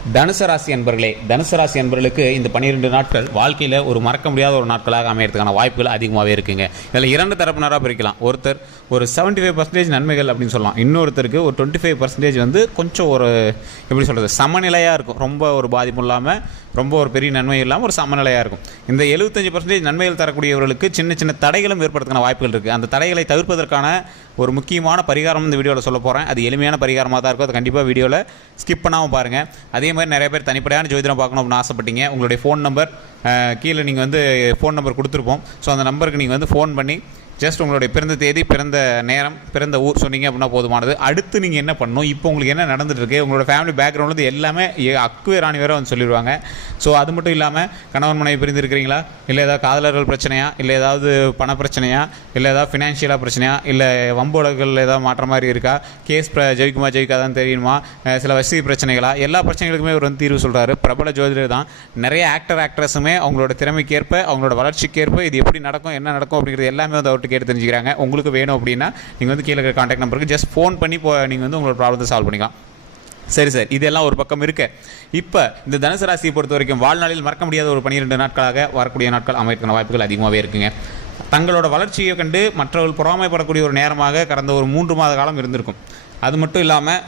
தனுசு ராசி அன்பர்களே தனுசு ராசி அன்பர்களுக்கு இந்த பன்னிரெண்டு நாட்கள் வாழ்க்கையில் ஒரு மறக்க முடியாத ஒரு நாட்களாக அமையறதுக்கான வாய்ப்புகள் அதிகமாகவே இருக்குங்க. இதில் இரண்டு தரப்பினராக பிரிக்கலாம். ஒருத்தர் ஒரு 75% ஃபைவ் பர்சன்டேஜ் நன்மைகள் அப்படின்னு சொல்லலாம். இன்னொருத்தருக்கு ஒரு டுவெண்ட்டி ஃபைவ் பர்சன்டேஜ் வந்து கொஞ்சம் ஒரு எப்படி சொல்கிறது சமநிலையாக இருக்கும். ரொம்ப ஒரு பாதிப்பு இல்லாமல் ரொம்ப ஒரு பெரிய நன்மை இல்லாமல் ஒரு சமநிலையாக இருக்கும். இந்த எழுபத்தஞ்சு பர்சன்டேஜ் நன்மைகள் தரக்கூடியவர்களுக்கு சின்ன சின்ன தடைகளும் ஏற்படுத்தின வாய்ப்புகள் இருக்குது அந்த தடைகளை தவிர்ப்பதற்கான ஒரு முக்கியமான பரிகாரம் இந்த வீடியோவில் சொல்ல போகிறேன் அது எளிமையான பரிகாரமாக தான் இருக்கும். அது கண்டிப்பாக வீடியோவில் ஸ்கிப் பண்ணாமல் பாருங்கள் அதே மாதிரி நிறைய பேர் தனிப்படையான ஜோதிடம் பார்க்கணும் அப்படின்னு ஆசைப்பட்டீங்க. உங்களுடைய ஃபோன் நம்பர் கீழே நீங்கள் வந்து ஃபோன் நம்பர் கொடுத்துருப்போம். ஸோ அந்த நம்பருக்கு நீங்கள் வந்து ஃபோன் பண்ணி ஜஸ்ட் உங்களுடைய பிறந்த தேதி பிறந்த நேரம் பிறந்த ஊர் சொன்னீங்க அப்படின்னா போதுமானது. அடுத்து நீங்கள் என்ன பண்ணணும்? இப்போ உங்களுக்கு என்ன நடந்துட்டு இருக்கு? உங்களோட ஃபேமிலி பேக்ரவுண்ட்லேருந்து எல்லாமே அக்குவே ராணி வேற வந்து சொல்லிடுவாங்க ஸோ அது மட்டும் இல்லாமல் கணவன் மனைவி பிரிந்து இருக்கிறீங்களா? இல்லை ஏதாவது காதலர்கள் பிரச்சனையா? இல்லை ஏதாவது பண பிரச்சனையா? இல்லை ஏதாவது ஃபினான்ஷியலாக பிரச்சனையா? இல்லை வம்போடர்கள் ஏதாவது மாற்ற மாதிரி இருக்கா? கேஸ் பிர ஜெயிக்குமா ஜெயிக்காதான்னு தெரியுமா? சில வசதி பிரச்சனைகளா? எல்லா பிரச்சனைகளுக்குமே ஒரு வந்து தீர்வு சொல்கிறாரு பிரபல ஜோதிடர் தான். நிறைய ஆக்டர் ஆக்ட்ரஸுமே அவங்களோட திறமைக்கேற்ப அவங்களோட வளர்ச்சிக்கேற்ப இது எப்படி நடக்கும் என்ன நடக்கும் அப்படிங்கிறது எல்லாமே வந்து அவர்கிட்ட கேட்டு தெரிஞ்சுக்கிறாங்க. உங்களுக்கு வேணும் அப்படின்னா நீங்கள் வந்து கீழே இருக்கிற கான்டாக்ட் நம்பருக்கு ஜஸ்ட் ஃபோன் பண்ணி போ நீங்கள் வந்து உங்களோட ப்ராப்ளத்தை சால்வ் பண்ணிக்கலாம். சரி சார் இதெல்லாம் ஒரு பக்கம் இருக்கு. இப்போ இந்த தனுசு ராசியை பொறுத்த வரைக்கும் வாழ்நாளில் மறக்க முடியாத ஒரு பன்னிரெண்டு நாட்களாக வரக்கூடிய நாட்கள் அமைக்கிற வாய்ப்புகள் அதிகமாகவே இருக்குங்க. தங்களோட வளர்ச்சியை கண்டு மற்றவர்கள் பொறாமைப்படக்கூடிய ஒரு நேரமாக கடந்த ஒரு மூன்று மாத காலம் இருந்திருக்கும். அது மட்டும் இல்லாமல்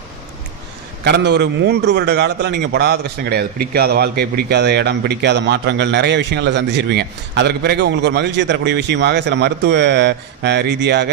கடந்த ஒரு மூன்று வருட காலத்தில் நீங்கள் படாத கஷ்டம் கிடையாது. பிடிக்காத வாழ்க்கை பிடிக்காத இடம் பிடிக்காத மாற்றங்கள் நிறைய விஷயங்களில் சந்திச்சிருப்பீங்க. அதற்கு பிறகு உங்களுக்கு ஒரு மகிழ்ச்சியை தரக்கூடிய விஷயமாக சில மருத்துவ ரீதியாக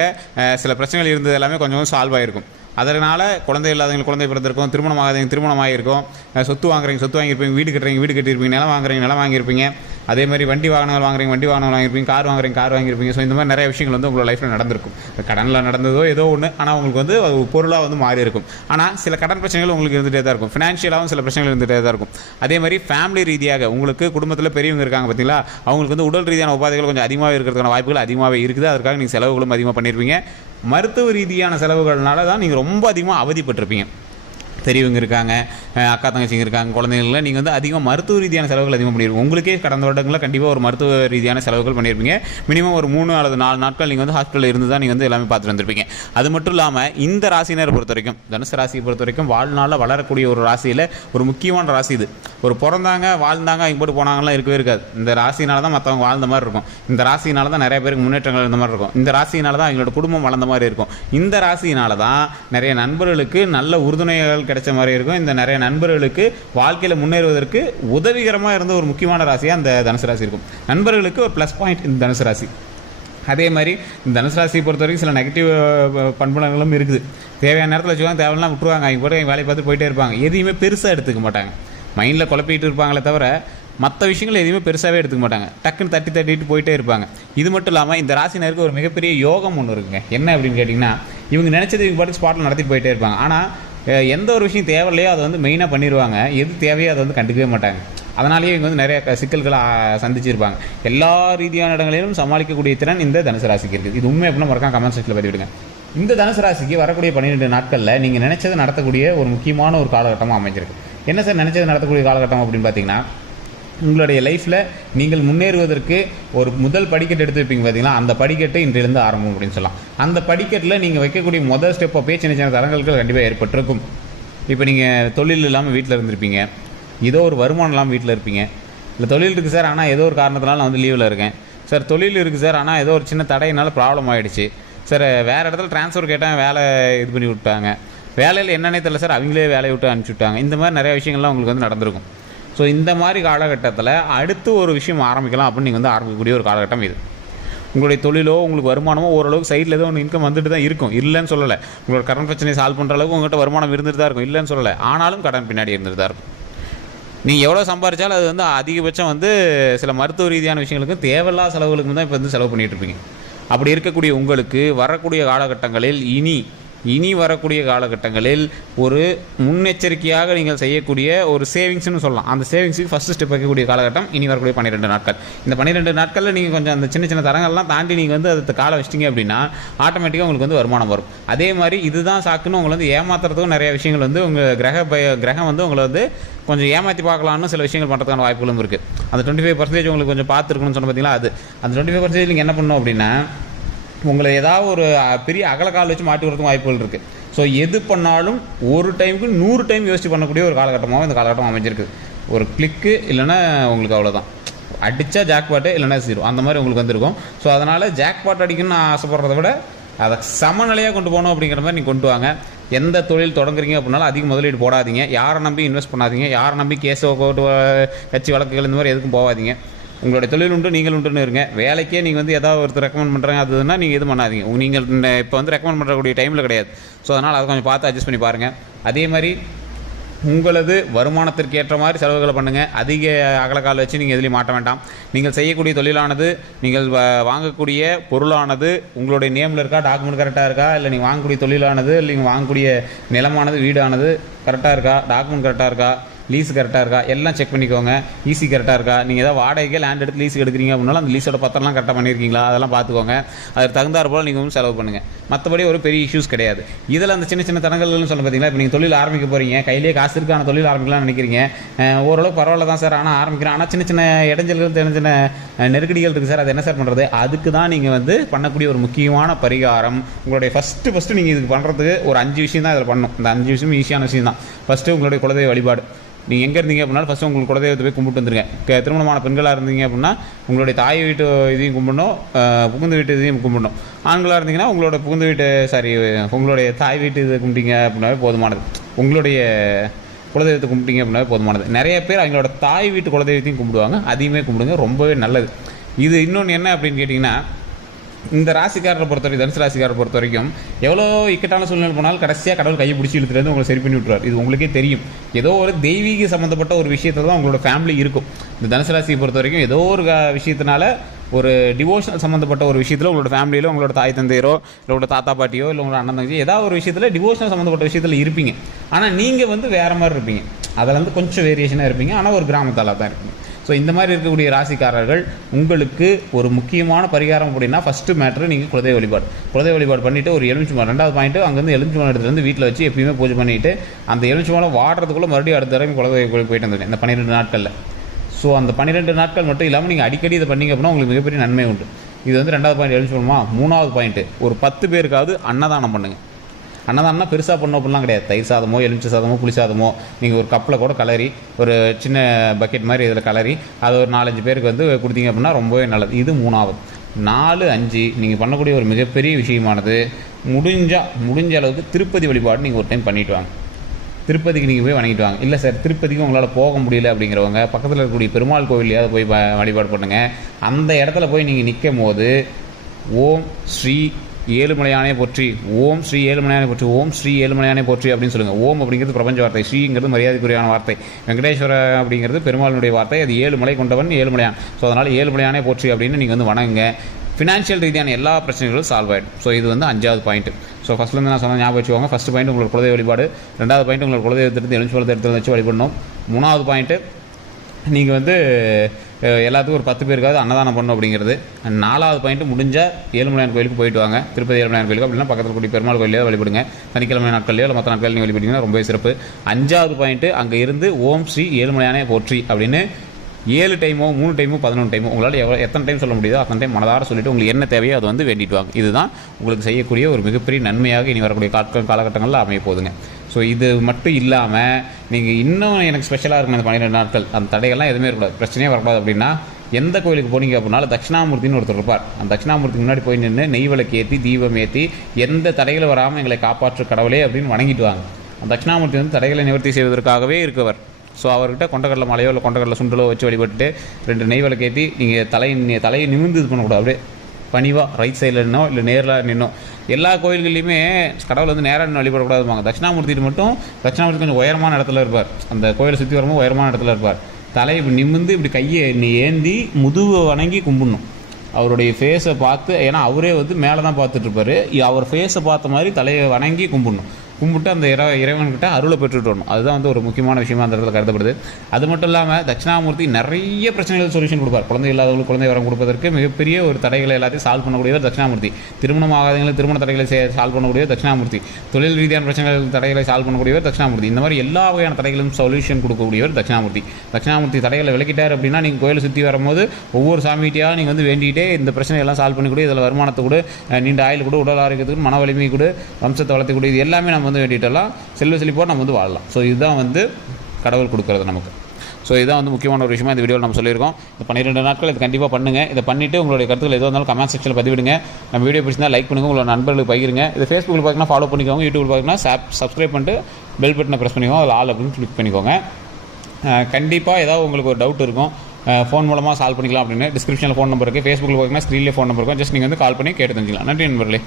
சில பிரச்சனைகள் இருந்தது எல்லாமே கொஞ்சம் சால்வ் ஆகிருக்கும் அதனால் குழந்தை இல்லாதவங்க குழந்தை பிறந்திருக்கும் திருமணம் ஆகாதவங்க திருமணம் ஆகிருக்கும் சொத்து வாங்குறீங்க சொத்து வாங்கியிருப்பீங்க வீடு கட்டுறீங்க வீடு கட்டியிருப்பீங்க நிலம் வாங்குறீங்க நிலம் வாங்கியிருப்பீங்க. அதே மாதிரி வண்டி வாகனங்கள் வாங்குறீங்க வண்டி வாகனம் வாங்கியிருப்பீங்க கார் வாங்குறீங்க கார் வாங்கியிருப்பீங்க. ஸோ இந்த மாதிரி நிறைய விஷயங்கள் வந்து உங்களோட லைஃப்பில் நடந்திருக்கும். கடனில் நடந்ததோ ஏதோ ஒன்று ஆனால் உங்களுக்கு வந்து அது பொருளாக வந்து மாறி இருக்கும் ஆனால் சில கடன் பிரச்சனைகள் உங்களுக்கு இருந்துகிட்டே தான் இருக்கும். ஃபினான்ஷியலாகவும் சில பிரச்சனைகள் இருந்துகிட்டே தான் இருக்கும். அதே மாதிரி ஃபேமிலி ரீதியாக உங்களுக்கு குடும்பத்தில் பெரியவங்க இருக்காங்க பார்த்தீங்களா அவங்களுக்கு வந்து உடல் ரீதியான உபாதைகள் கொஞ்சம் அதிகமாக இருக்கிறதுக்கான வாய்ப்புகள் அதிகமாகவே இருக்குது. அதற்காக நீங்கள் செலவுகளும் அதிகமாக பண்ணியிருப்பீங்க மருத்துவ ரீதியான செலவுகள்னால தான் நீங்கள் ரொம்ப அதிகமாக அவதிப்பட்டிருப்பீங்க. பெரியவங்க இருக்காங்க அக்கா தங்கச்சிங்க இருக்காங்க குழந்தைங்கள நீங்கள் வந்து அதிகமாக மருத்துவ ரீதியான செலவுகள் அதிகமாக பண்ணியிருப்பீங்க உங்களுக்கே கடந்த வருடங்களில் கண்டிப்பாக ஒரு மருத்துவ ரீதியான செலவுகள் பண்ணியிருப்பீங்க மினிமம் ஒரு மூணு அல்லது நாலு நாட்கள் நீங்கள் வந்து ஹாஸ்பிட்டலில் இருந்து தான் நீங்கள் வந்து எல்லாமே பார்த்துட்டு வந்திருப்பீங்க. அது மட்டும் இல்லாமல் இந்த ராசினரை பொறுத்த வரைக்கும் தனுசு ராசியை பொறுத்த வரைக்கும் வாழ்நாளில் வளரக்கூடிய ஒரு ராசியில் ஒரு முக்கியமான ராசி இது. ஒரு பிறந்தாங்க வாழ்ந்தாங்க அவங்க போட்டு போனாங்கலாம் இருக்கவே இருக்காது. இந்த ராசினால தான் மற்றவங்க வாழ்ந்த மாதிரி இருக்கும். இந்த ராசினால தான் நிறைய பேருக்கு முன்னேற்றங்கள் இருந்த மாதிரி இருக்கும். இந்த ராசினால தான் அவங்களோட குடும்பம் வளர்ந்த மாதிரி இருக்கும். இந்த ராசினால தான் நிறைய நண்பர்களுக்கு நல்ல உறுதுணைகள் கிடைச்ச மாதிரி இருக்கும். இந்த நிறைய நண்பர்களுக்கு வாழ்க்கையில் முன்னேறுவதற்கு உதவிகரமாக இருந்த ஒரு முக்கியமான ராசியாக அந்த தனுசு ராசி இருக்கும். நண்பர்களுக்கு ஒரு ப்ளஸ் பாயிண்ட் இந்த தனுசு ராசி. அதே மாதிரி இந்த தனுசு ராசியை பொறுத்த வரைக்கும் சில நெகட்டிவ் பண்புலங்களும் இருக்குது. தேவையான நேரத்தில் வச்சுக்கோங்க தேவையெல்லாம் விட்டுருவாங்க. அவங்க போட்டு அவங்க வேலையை பார்த்து போயிட்டே இருப்பாங்க. எதையுமே பெருசாக எடுத்துக்க மாட்டாங்க. மைண்டில் குழப்பிட்டு இருப்பாங்களே தவிர மற்ற விஷயங்கள் எதையுமே பெருசாகவே எடுத்துக்க மாட்டாங்க. டக்குன்னு தட்டி தட்டிட்டு போயிட்டே இருப்பாங்க. இது மட்டும் இல்லாமல் இந்த ராசினருக்கு ஒரு மிகப்பெரிய யோகம் ஒன்று இருக்குங்க. என்ன அப்படின்னு கேட்டிங்கன்னா இவங்க நினச்சது இவங்க பாட்டு ஸ்பாட்டில் நடத்திட்டு போயிட்டே இருப்பாங்க. ஆனால் எந்த ஒரு விஷயம் தேவையில்லையோ அதை வந்து மெயினாக பண்ணிடுவாங்க எது தேவையோ அதை வந்து கண்டுக்கவே மாட்டாங்க. அதனாலேயே இவங்க வந்து நிறைய சிக்கல்களை சந்திச்சிருப்பாங்க. எல்லா ரீதியான இடங்களிலும் சமாளிக்கக்கூடிய திறன் இந்த தனுசு ராசிக்கு இருக்குது இது உண்மை அப்படின்னா மறக்காம கமெண்ட் செக்ஷனில் பதிவிடுங்க. இந்த தனுசு ராசிக்கு வரக்கூடிய பன்னிரெண்டு நாட்களில் நீங்கள் நினச்சது நடத்தக்கூடிய ஒரு முக்கியமான ஒரு காலகட்டமாக அமைஞ்சிருக்கு. என்ன சார் நினச்சது நடத்தக்கூடிய காலகட்டம் அப்படின்னு பார்த்தீங்கன்னா உங்களுடைய லைஃப்பில் நீங்கள் முன்னேறுவதற்கு ஒரு முதல் படிக்கட்டு எடுத்து வைப்பீங்க பார்த்தீங்களா அந்த படிக்கட்டு இன்றிலிருந்து ஆரம்பம் அப்படின்னு சொல்லலாம். அந்த படிக்கட்டில் நீங்கள் வைக்கக்கூடிய முதல் ஸ்டெப் அப்போ சின்ன சின்ன தரங்களுக்கு கண்டிப்பாக ஏற்பட்டிருக்கும். இப்போ நீங்கள் தொழில் இல்லாமல் வீட்டில் இருந்திருப்பீங்க. ஏதோ ஒரு வருமானம் இல்லாமல் வீட்டில் இருப்பீங்க. இல்லை தொழில் இருக்குது சார் ஆனால் ஏதோ ஒரு காரணத்தினால நான் வந்து லீவில் இருக்கேன். சார் தொழில் இருக்குது சார் ஆனால் ஏதோ ஒரு சின்ன தடையினால ப்ராப்ளம் ஆகிடுச்சு சார் வேறு இடத்துல ட்ரான்ஸ்ஃபர் கேட்டேன் வேலை இது பண்ணி விட்டாங்க. வேலையில் என்னென்ன தெரியல சார் அவங்களே வேலையை விட்டு அனுப்பிச்சி விட்டாங்க. இந்த மாதிரி நிறைய விஷயங்கள்லாம் உங்களுக்கு வந்து நடந்திருக்கும். ஸோ இந்த மாதிரி காலகட்டத்தில் அடுத்து ஒரு விஷயம் ஆரம்பிக்கலாம் அப்படின்னு நீங்கள் வந்து ஆரம்பிக்கக்கூடிய ஒரு காலகட்டம் இது. உங்களுடைய தொழிலோ உங்களுக்கு வருமானமோ ஓரளவுக்கு சைடில் ஏதோ ஒன்று இன்கம் வந்துட்டு தான் இருக்கும். இல்லைன்னு சொல்லலை. உங்களோட கடன் பிரச்சனையை சால்வ் பண்ணுற அளவுக்கு உங்கள்கிட்ட வருமானம் இருந்துட்டு தான் இருக்கும். இல்லைன்னு சொல்லலை. ஆனாலும் கடன் பின்னாடி இருந்துட்டு தான் இருக்கும். நீங்கள் எவ்வளோ சம்பாரிச்சாலும் அது வந்து அதிகபட்சம் வந்து சில மருத்துவ ரீதியான விஷயங்களுக்கும் தேவையில்லாத செலவுகளுக்கும் தான் இப்போ வந்து செலவு பண்ணிகிட்டு இருப்பீங்க. அப்படி இருக்கக்கூடிய உங்களுக்கு வரக்கூடிய காலகட்டங்களில் இனி இனி வரக்கூடிய காலகட்டங்களில் ஒரு முன்னெச்சரிக்கையாக நீங்கள் செய்யக்கூடிய ஒரு சேவிங்ஸ்னு சொல்லலாம். அந்த சேவிங்ஸுக்கு ஃபஸ்ட்டு ஸ்டெப் வைக்கக்கூடிய காலகட்டம் இனி வரக்கூடிய பன்னிரெண்டு நாட்கள். இந்த பன்னிரெண்டு நாட்களில் நீங்கள் கொஞ்சம் அந்த சின்ன சின்ன தரங்கள்லாம் தாண்டி நீங்கள் வந்து அதை காலை வச்சிட்டிங்க அப்படின்னா ஆட்டோமேட்டிக்காக உங்களுக்கு வந்து வருமானம் வரும். அதே மாதிரி இதுதான் சாக்குன்னு உங்களை வந்து ஏமாத்துறதுக்கும் நிறைய விஷயங்கள் வந்து உங்கள் கிரக பய கிரகம் வந்து உங்களை வந்து கொஞ்சம் ஏமாற்றி பார்க்கலாம்னு சில விஷயங்கள் பண்ணுறதுக்கான வாய்ப்புகளும் இருக்குது அந்த டுவெண்ட்டி ஃபைவ் பர்சன்டேஜ் உங்களுக்கு கொஞ்சம் பார்த்துருக்கணும்னு சொன்ன பார்த்தீங்களா அது. அந்த டுவெண்ட்டி ஃபைவ் பர்சன்டேஜ் நீங்கள் என்ன பண்ணணும் அப்படின்னா உங்களை ஏதாவது ஒரு பெரிய அகலக்கால் வச்சு மாட்டி விடுறதுக்கு வாய்ப்புகள் இருக்குது ஸோ எது பண்ணாலும் ஒரு டைமுக்கு நூறு டைம் யோசிச்சு பண்ணக்கூடிய ஒரு காலகட்டமாகவும் இந்த காலகட்டம் அமைஞ்சிருக்கு. ஒரு கிளிக்கு இல்லைன்னா உங்களுக்கு அவ்வளோதான் அடித்தா ஜாக்பாட்டு இல்லைன்னா ஜீரோ அந்த மாதிரி உங்களுக்கு வந்திருக்கும். ஸோ அதனால் ஜாக்பாட் அடிக்கணும்னு நான் ஆசைப்படுறத விட அதை சமநிலையாக கொண்டு போகணும் அப்படிங்கிற மாதிரி நீங்கள் கொண்டு வாங்க. எந்த தொழில் தொடங்குறீங்க அப்படின்னாலும் அதிக முதலீடு போடாதீங்க. யாரை நம்பி இன்வெஸ்ட் பண்ணாதீங்க. யாரை நம்பி கேஸோ கோர்ட்டு கட்சி வழக்குகள் இந்த மாதிரி எதுக்கும் போகாதீங்க. உங்களுடைய தொழில் உண்டு நீங்கள் உண்டுன்னு இருங்க. வேலைக்கே நீங்கள் வந்து ஏதாவது ஒருத்தர் ரெக்கமெண்ட் பண்ணுறாங்க அதுனா நீங்கள் இது பண்ணாதீங்க. நீங்கள் இப்போ வந்து ரெக்கமெண்ட் பண்ணுறக்கூடிய டைமில் கிடையாது. ஸோ அதனால் அதை கொஞ்சம் பார்த்து அட்ஜஸ்ட் பண்ணி பாருங்கள் அதே மாதிரி உங்களது வருமானத்திற்கு ஏற்ற மாதிரி செலவுகளை பண்ணுங்கள் அதிக அகலக்கால் வச்சு நீங்கள் எதுலேயும் மாட்ட வேண்டாம். நீங்கள் செய்யக்கூடிய தொழிலானது நீங்கள் வ- வாங்கக்கூடிய பொருளானது உங்களுடைய நேமில் இருக்கா டாக்குமெண்ட் கரெக்டாக இருக்கா இல்லை நீங்கள் வாங்கக்கூடிய தொழிலானது இல்லை நீங்கள் வாங்கக்கூடிய நிலமானது வீடானது கரெக்டாக இருக்கா டாக்குமெண்ட் கரெக்டாக இருக்கா லீஸ் கரெக்டாக இருக்கா? எல்லாம் செக் பண்ணிக்கோங்க. ஈஸி கரெக்டாக இருக்கா? நீங்கள் ஏதாவது வாடகைக்கு லேண்ட் எடுத்து லீஸ் எடுக்கிறீங்க அப்படின்னாலும் அந்த லீஸோட பத்திரம்லாம் கரெக்டாக பண்ணியிருக்கீங்களா அதெல்லாம் பார்த்துக்கோங்க. அதுக்கு தகுந்தார் போல் நீங்கள் வந்து செலவு பண்ணுங்கள் மற்றபடி ஒரு பெரிய இஷ்யூஸ் கிடையாது. இதில் அந்த சின்ன சின்ன தடங்கள்னு சொல்ல பார்த்தீங்களா? இப்போ நீங்கள் தொழில் ஆரம்பிக்க போகிறீங்க கையிலே காசு இருக்கான தொழில் ஆரம்பிக்கலாம்னு நினைக்கிறீங்க. ஓரளவு ஓரளவுக்கு பரவாயில்ல தான் சார். ஆனால் ஆரம்பிக்கிறேன். ஆனால் சின்ன சின்ன இடைஞ்சல்கள் சின்ன சின்ன நெருக்கடிகள் இருக்குது சார். அது என்ன சார் பண்ணுறது அதுக்கு தான் நீங்கள் வந்து பண்ணக்கூடிய ஒரு முக்கியமான பரிகாரம். உங்களுடைய ஃபஸ்ட்டு ஃபஸ்ட்டு நீங்கள் இதுக்கு பண்ணுறதுக்கு ஒரு அஞ்சு விஷயம் தான் இதில் பண்ணணும். இந்த அஞ்சு விஷயம் ஈஸியான விஷயம் தான். ஃபஸ்ட்டு உங்களுடைய குலதெய்வ வழிபாடு. நீங்கள் எங்கே இருந்தீங்க அப்படின்னா ஃபஸ்ட்டு உங்களுக்கு குலதெய்வத்தை போய் கும்பிட்டு வந்துருங்க. திருமணமான பெண்களாக இருந்தீங்க அப்படின்னா உங்களுடைய தாய் வீட்டு இதையும் கும்பிடணும் புகுந்த புகுந்து வீட்டு இதையும் கும்பிடணும். ஆண்களாக இருந்தீங்கன்னா உங்களோட புகுந்து வீட்டு சாரி உங்களுடைய தாய் வீட்டு இதை கும்பிட்டீங்க அப்படின்னாவே போதுமானது. உங்களுடைய குலதெய்வத்தை கும்பிட்டீங்க அப்படின்னாவே போதுமானது. நிறைய பேர் அவங்களோட தாய் வீட்டு குலதெய்வத்தையும் கும்பிடுவாங்க அதையுமே கும்பிடுங்க ரொம்பவே நல்லது. இது இன்னொன்று என்ன அப்படின்னு கேட்டிங்கன்னா இந்த ராசிக்காரரை பொறுத்த வரைக்கும் தனுசு ராசிக்காரரை பொறுத்த வரைக்கும் எவ்வளோ இக்கட்டான சூழ்நிலை போனாலும் கடைசியாக கடவுள் கையை பிடிச்சி இழுத்துலேருந்து உங்களை சரி பண்ணி விட்டுருவார். இது உங்களுக்கே தெரியும். ஏதோ ஒரு தெய்வீக சம்மந்தப்பட்ட ஒரு விஷயத்தை தான் உங்களோட ஃபேமிலி இருக்கும். இந்த தனுசு ராசியை பொறுத்த வரைக்கும் ஏதோ ஒரு விஷயத்தினால ஒரு டிவோஷனல் சம்மந்தப்பட்ட ஒரு விஷயத்தில் உங்களோட ஃபேமிலியில் உங்களோட தாய் தந்தையரோ இல்லை உங்களோட தாத்தா பாட்டியோ இல்லை உங்களோட அண்ணன் தங்கச்சி ஏதாவது ஒரு விஷயத்தில் டிவோஷனல் சம்மந்தப்பட்ட விஷயத்தில் இருப்பீங்க. ஆனால் நீங்கள் வந்து வேறு மாதிரி இருப்பீங்க. அதில் வந்து கொஞ்சம் வேரியேஷனாக இருப்பீங்க. ஆனால் ஒரு கிராமத்தால் தான் இருப்பீங்க. ஸோ இந்த மாதிரி இருக்கக்கூடிய ராசிக்காரர்கள் உங்களுக்கு ஒரு முக்கியமான பரிகாரம் அப்படின்னா ஃபஸ்ட்டு மேட்ரு நீங்கள் குலதெய்வ வழிபாடு. குலதெய்வ வழிபாடு பண்ணிவிட்டு ஒரு எலுமிச்சு மரம் ரெண்டாவது பாயிண்ட்டு அங்கேருந்து எலுமிச்சு மரம் எடுத்துட்டு வந்து வீட்டில் வச்சு எப்பயுமே பூஜை பண்ணிவிட்டு அந்த எலுமிச்சு மரம் வாடுறதுக்குள்ளே மறுபடியும் அடுத்த தடவை குலதெய்வ கோயில் போயிட்டு வந்துடுங்க இந்த பன்னிரெண்டு நாட்களில். ஸோ அந்த பன்னிரெண்டு நாட்கள் மட்டும் இல்லாமல் நீங்கள் அடிக்கடி இதை பண்ணீங்க அப்படின்னா உங்களுக்கு மிகப்பெரிய நன்மை உண்டு. இது வந்து ரெண்டாவது பாயிண்ட் எழுதி சொல்லணுமா மூணாவது பாயிண்ட்டு ஒரு பத்து பேருக்காவது அன்னதானம் பண்ணுங்கள் அன்னதானம்னா பெருசாக பண்ணோம் அப்படிலாம் கிடையாது. தயிர் சாதமோ எலுமிச்சை சாதமோ புளி சாதமோ நீங்கள் ஒரு கப்பில் கூட கலரி ஒரு சின்ன பக்கெட் மாதிரி இதில் கலரி அது ஒரு நாலஞ்சு பேருக்கு வந்து கொடுத்தீங்க அப்படின்னா ரொம்பவே நல்லது. இது மூணாவது. நாலு அஞ்சு நீங்கள் பண்ணக்கூடிய ஒரு மிகப்பெரிய விஷயமானது முடிஞ்சால் முடிஞ்ச அளவுக்கு திருப்பதி வழிபாடு நீங்கள் ஒரு டைம் பண்ணிட்டு வாங்க. திருப்பதிக்கு நீங்கள் போய் வணங்கிட்டு வாங்க. இல்லை சார் திருப்பதிக்கு உங்களால் போக முடியல அப்படிங்கிறவங்க பக்கத்தில் இருக்கக்கூடிய பெருமாள் கோவிலையாவது போய் வழிபாடு பண்ணுங்கள் அந்த இடத்துல போய் நீங்கள் நிற்கும் போது ஓம் ஸ்ரீ ஏழுமலையானே போற்றி. ஓம் ஸ்ரீ ஏழுமலையானே போற்றி. ஓம் ஸ்ரீ ஏழுமலையானே போற்றி அப்படின்னு சொல்லுங்கள் ஓம் அப்படிங்கிறது பிரபஞ்ச வார்த்தை. ஸ்ரீங்கிறது மரியாதைக்குரியான வார்த்தை. வெங்கடேஸ்வர அப்படிங்கிறது பெருமாளுடைய வார்த்தை. அது ஏழுமலை கொண்டவன் ஏழுமலையான். ஸோ அதனால் ஏழுமலையானே போற்றி அப்படின்னு நீங்கள் வந்து வணங்குங்க. ஃபினான்ஷியல் ரீதியான எல்லா பிரச்சனைகளும் சால்வ் ஆகிடும் ஸோ இது வந்து அஞ்சாவது பாயிண்ட் ஸோ ஃபஸ்ட்லேருந்து நான் சொன்ன ஞாபகம் வச்சுக்கோங்க. ஃபஸ்ட் பாயிண்ட் உங்களுக்கு குலதெய்வ வழிபாடு. ரெண்டாவது பாயிண்ட் உங்களுக்கு குலதெய்வத்திலிருந்து எலுமிச்சம்பழத்தை எடுத்து வச்சு வழிபடணும். மூணாவது பாயிண்ட்டு நீங்கள் வந்து எல்லாத்துக்கும் ஒரு பத்து பேருக்காவது அன்னதானம் பண்ணணும் அப்படிங்கிறது. நாலாவது பாயிண்ட் முடிஞ்சால் ஏழுமலையான் கோயிலுக்கு போயிட்டு வாங்க. திருப்பதி ஏழுமலையான் கோயிலுக்கு அப்படின்னா பக்கத்தில் கூடிய பெருமாள் கோயிலையோ வழிபடுங்க. சனிக்கிழமை நாட்கள்லையோ இல்லை மற்ற நாட்கள் நீங்கள் வழிபட்டீங்கன்னா ரொம்பவே சிறப்பு. அஞ்சாவது பாயிண்ட்டு அங்கே இருந்து ஓம் ஸ்ரீ ஏழுமலையானே போற்றி அப்படின்னு ஏழு டைமோ மூணு டைமோ பதினொன்று டைமோ உங்களால் எவ்வளோ எத்தனை டைம் சொல்ல முடியுதோ அத்தனை டைம் மனதார சொல்லிட்டு உங்களுக்கு என்ன தேவையோ அதை வந்து வேண்டிட்டு வாங்க. இதுதான் உங்களுக்கு செய்யக்கூடிய ஒரு மிகப்பெரிய நன்மையாக இனி வரக்கூடிய காட்கள் காலகட்டங்களில் அமைய போதுங்க ஸோ இது மட்டும் இல்லாமல் நீங்கள் இன்னும் எனக்கு ஸ்பெஷலாக இருக்கும் அந்த பன்னிரெண்டு நாட்கள். அந்த தடைகள்லாம் எதுவுமே இருக்கக்கூடாது. பிரச்சனையே வரக்கூடாது அப்படின்னா எந்த கோயிலுக்கு போனீங்க அப்படின்னாலும் தட்சிணாமூர்த்தின்னு ஒருத்தர் இருப்பார். அந்த தட்சிணாமூர்த்திக்கு முன்னாடி போய் நின்று நெய் விளக்கு ஏற்றி தீபம் ஏற்றி எந்த தடைகளும் வராமல் எங்களை காப்பாற்று கடவுளே அப்படின்னு வணங்கிட்டு வாங்க. அந்த தட்சிணாமூர்த்தி வந்து தடைகளை நிவர்த்தி செய்வதற்காகவே இருக்கவர். ஸோ அவர்கிட்ட கொண்டக்கடலை மலையோ இல்லை கொண்டக்கடலை சுண்டலோ வச்சு வழிபட்டுட்டு ரெண்டு நெய் விளக்கேற்றி நீங்கள் தலையை தலையை நிமிர்ந்து இது பண்ணக்கூடாது. அப்படியே பணிவாக ரைட் சைடில் நின்னோ இல்லை நேரில் நின்னோ. எல்லா கோயில்கள்லையுமே கடவுள் வந்து நேராக நின்று வழிபடக்கூடாதுவாங்க தட்சிணாமூர்த்திட்டு மட்டும் தட்சிணாமூர்த்தி கொஞ்சம் உயரமான இடத்துல இருப்பார். அந்த கோயிலை சுற்றி வரும்போது உயரமான இடத்துல இருப்பார். தலை இப்படி நிமிர்ந்து இப்படி கையை ஏந்தி முதுவை வணங்கி கும்பிடணும். அவருடைய ஃபேஸை பார்த்து ஏன்னா அவரே வந்து மேலே தான் பார்த்துட்ருப்பார் அவர் ஃபேஸை பார்த்த மாதிரி தலையை வணங்கி கும்பிடணும். கும்பிட்டு அந்த இறை இறைவன்கிட்ட அருளை பெற்றுட்டு வரணும். அதுதான் வந்து ஒரு முக்கியமான விஷயமா அந்த இடத்துல கருதப்படுது. அது மட்டும் இல்லாமல் தட்சிணாமூர்த்தி நிறைய பிரச்சனைகள் சொல்யூஷன் கொடுப்பார். குழந்தை இல்லாதவங்களுக்கு குழந்தை வரம் கொடுப்பதற்கு மிகப்பெரிய ஒரு தடைகளை எல்லாத்தையும் சால்வ் பண்ணக்கூடியவர் தட்சிணாமூர்த்தி. திருமணம் ஆகாதவங்களுக்கு திருமண தடைகளை சால்வ் பண்ணக்கூடியவர் தட்சிணாமூர்த்தி. தொழில் ரீதியான பிரச்சனைகள் தடைகளை சால்வ் பண்ணக்கூடியவர் தட்சிணாமூர்த்தி. இந்த மாதிரி எல்லா வகையான தடைகளும் சொல்யூஷன் கொடுக்கக்கூடியவர் தட்சிணாமூர்த்தி. தட்சிணாமூர்த்தி தடைகளை விளக்கிட்டார் அப்படின்னா நீங்கள் கோயிலை சுற்றி வரும்போது ஒவ்வொரு சாமிகிட்டையாக நீங்கள் வந்து வேண்டிகிட்டே இந்த பிரச்சனையெல்லாம் சால்வ் பண்ணி இதில் வருமானத்தை கூட நீண்ட ஆயுள் கூட உடல் ஆரோக்கியத்துக்கு மன வலிமை கூட வம்சத்தை வளர்த்துக்கூடிய இது எல்லாமே நம்ம வந்து வேண்டிட்டெல்லாம் செல்வ செழிப்போடு நம்ம வந்து வாழலாம். ஸோ இதுதான் வந்து கடவுள் கொடுக்குறது நமக்கு. ஸோ இதுதான் வந்து முக்கியமான ஒரு விஷயமா இந்த வீடியோவில் நம்ம சொல்லியிருக்கோம். இந்த பன்னிரெண்டு நாட்கள் இது கண்டிப்பாக பண்ணுங்கள் இதை பண்ணிவிட்டு உங்களுடைய கருத்துக்கள் எதுவாக இருந்தாலும் கமெண்ட் செக்ஷனில் பதிவிடுங்க. நம்ம வீடியோ பிடிச்சிருந்தா லைக் பண்ணுங்கள் உங்களோட நண்பர்களுக்கு பகிருங்க. இது ஃபேஸ்புக்கில் பார்த்தீங்கன்னா ஃபாலோ பண்ணிக்கோங்க. யூடியூப் பார்த்தீங்கன்னா சப்ஸ்கிரைப் பண்ணிட்டு பெல் பட்டனை ப்ரெஸ் பண்ணிக்கோங்க. அதில் ஆல் அப்படின்னு கிளிக் பண்ணிக்கோங்க. கண்டிப்பாக ஏதாவது உங்களுக்கு ஒரு டவுட் இருக்கும் ஃபோன் மூலமாக சால்வ் பண்ணிக்கலாம் அப்படின்னு. டிஸ்கிரிப்ஷனில் ஃபோன் நம்பர் இருக்குது ஃபேஸ்புக்கில் பார்த்தீங்கன்னா ஸ்க்ரீனில் ஃபோன் நம்பர் இருக்கும். ஜஸ்ட் நீங்கள் வந்து கால் பண்ணி கேட்டு தெரிஞ்சிக்கலாம். நன்றி நண்பர்களே.